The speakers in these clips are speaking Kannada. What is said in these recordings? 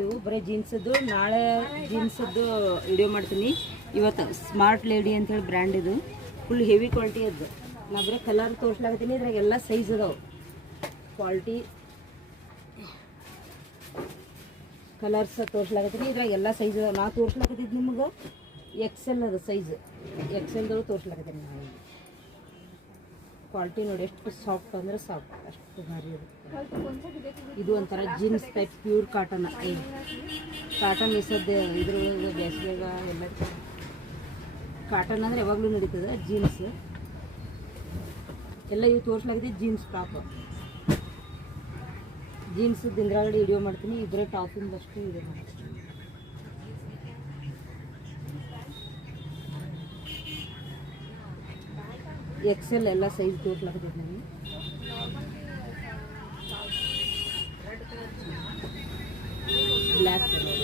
ಇವು ಬರೀ ಜೀನ್ಸದ್ದು. ನಾಳೆ ಜೀನ್ಸದ್ದು ವಿಡಿಯೋ ಮಾಡ್ತೀನಿ. ಇವತ್ತು ಸ್ಮಾರ್ಟ್ ಲೇಡಿ ಅಂತೇಳಿ ಬ್ರ್ಯಾಂಡ್ ಇದು. ಫುಲ್ ಹೆವಿ ಕ್ವಾಲಿಟಿ ಅದು. ನಾ ಬರೀ ಕಲರ್ ತೋರಿಸ್ಲಾಕತ್ತೀನಿ. ಇದ್ರಾಗ ಎಲ್ಲ ಸೈಜ್ ಅದಾವೆ. ಕ್ವಾಲಿಟಿ ಕಲರ್ಸ್ ತೋರಿಸ್ಲಾಕತ್ತೀನಿ. ಇದ್ರಾಗ ಎಲ್ಲ ಸೈಜ್ ಅದಾವೆ. ನಾ ತೋರಿಸ್ಲಾಕತ್ತಿದ್ದು ನಿಮ್ಗೆ ಎಕ್ಸೆಲ್ ಅದು ಸೈಜ್. ಎಕ್ಸೆಲ್ದವರು ತೋರಿಸ್ಲಾಕತ್ತೀನಿ ನಾನು. ಕ್ವಾಲಿಟಿ ನೋಡಿ ಎಷ್ಟು ಸಾಫ್ಟ್ ಅಂದರೆ ಸಾಫ್ಟ್, ಅಷ್ಟು ಭಾರಿ ಅದು. ಇದು ಒಂಥರ jeans type pure cotton. Cotton ಇಸದ್ದು ಇದ್ರೊಳಗೆ ಬೇಸಿಗೆಗ ಎಲ್ಲ ಕಾಟನ್ ಅಂದರೆ ಯಾವಾಗಲೂ ನಡೀತದೆ. ಜೀನ್ಸ್ ಎಲ್ಲ ಇವು ತೋರಿಸ್ಲಾಗಿದೆ. ಜೀನ್ಸ್ ಟಾಪ್, ಜೀನ್ಸ್ ದಿಂದ್ರಾಗಡೆ ವಿಡಿಯೋ ಮಾಡ್ತೀನಿ. ಇಬ್ಬರೇ ಟಾಪಿಂದಷ್ಟು ವಿಡಿಯೋ ಮಾಡ್ತೀನಿ. ಎಕ್ಸೆಲ್ ಎಲ್ಲ ಸೈಜ್ ತೋರಿಸ್ಲಾಕತ್ತೈತೆ ನಾನು. ಬ್ಲ್ಯಾಕ್ ಕಲರ್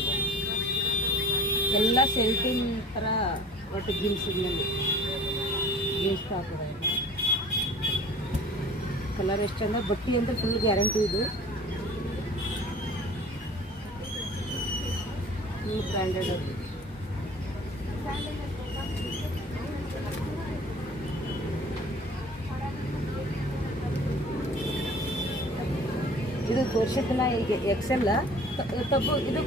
ಎಲ್ಲ ಸೆಲ್ಟಿನ್ ಥರ ಒಟ್ಟು ಜೀನ್ಸ್ ಇದ್ನಲ್ಲಿ ಜೀನ್ಸ್ ಟಾಪ್ ಅದ. ಕಲರ್ ಎಷ್ಟು ಚಂದ. ಬಟ್ಟೆ ಅಂತ ಫುಲ್ ಗ್ಯಾರಂಟಿ ಇದು. ಫುಲ್ ಬ್ರ್ಯಾಂಡೆಡ್ ಅದು. ಇದು ತೋರಿಸಿದ್ದಲ್ಲ ಈಗ ಎಕ್ಸೆಲ್ ತಬ್ಬು. ಇದು